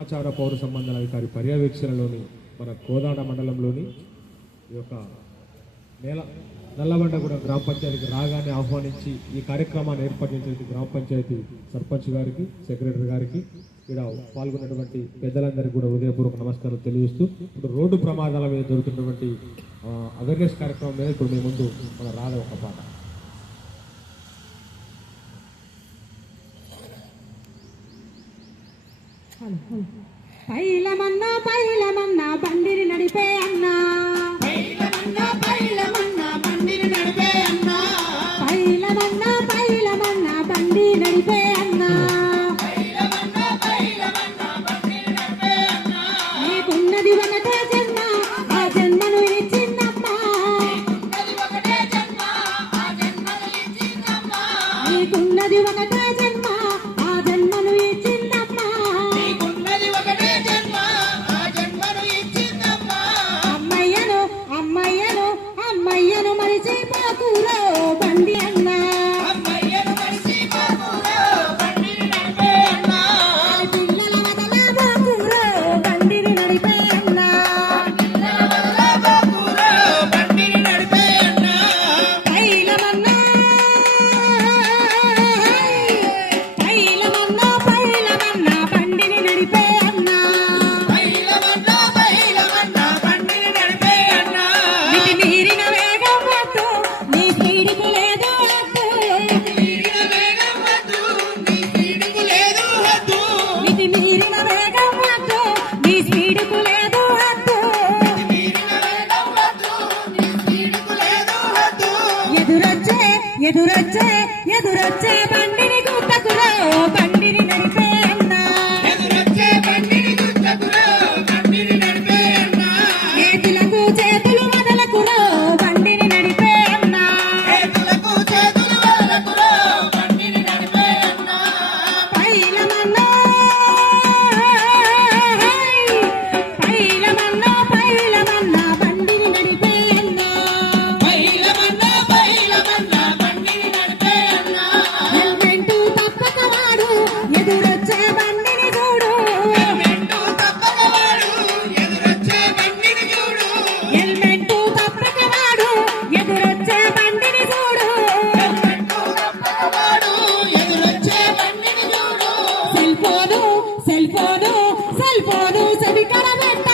సమాచార పౌర సంబంధాల అధికారి పర్యవేక్షణలోని మన కోదాడ మండలంలోని ఈ యొక్క నల్లబండగూడ గ్రామ పంచాయతీకి రాగానే ఆహ్వానించి ఈ కార్యక్రమాన్ని ఏర్పాటు చేసిన గ్రామ పంచాయతీ సర్పంచ్ గారికి, సెక్రటరీ గారికి, ఇక్కడ పాల్గొన్నటువంటి పెద్దలందరికీ కూడా హృదయపూర్వక నమస్కారాలు తెలియజేస్తూ ఇప్పుడు రోడ్డు ప్రమాదాల మీద జరుగుతున్నటువంటి అవేర్నెస్ కార్యక్రమం మీద ఇప్పుడు మీ ముందు మన రాధ ఒక పాట. పైలమన్నా బండిని నడిపే అన్నా, బండిని నడిపే అన్నా, పైలమన్నా బండి నడిపే అన్నా, నీకున్నది ఒకటే జన్మ, ఆ జన్మను ఇచ్చిందమ్మా, నీకున్నది ఒకటే జన్మ, ఆ జన్మను ఇచ్చిందమ్మా, అమ్మయ్యను మరిచిపోకురో బండి అన్నా, పిల్లల వదలబోకురో బండిని నడిపే అన్నా, పైలమన్నా బండిని నడిపే అన్నా, మితిమీరిన వేగం వద్దు, నీ స్పీడుకు లేదు హద్దు, మితిమీరిన వేగం వద్దు, నీ స్పీడుకు లేదు హద్దు, ఎదురొచ్చే బండిని గుట్టకురో బండిని నడిపే అన్నా, చేతులు వదలకురో బండిని నడిపే అన్నా, పైలమన్నా బండిని నడిపే అన్నా, హెల్మెట్ తప్పక వాడు, ఎదురొచ్చే బండిని చూడు, హెల్మెట్ తప్పక వాడు, ఎదురొచ్చే బండిని చూడు, సెల్ ఫోను సెవికడ పెట్ట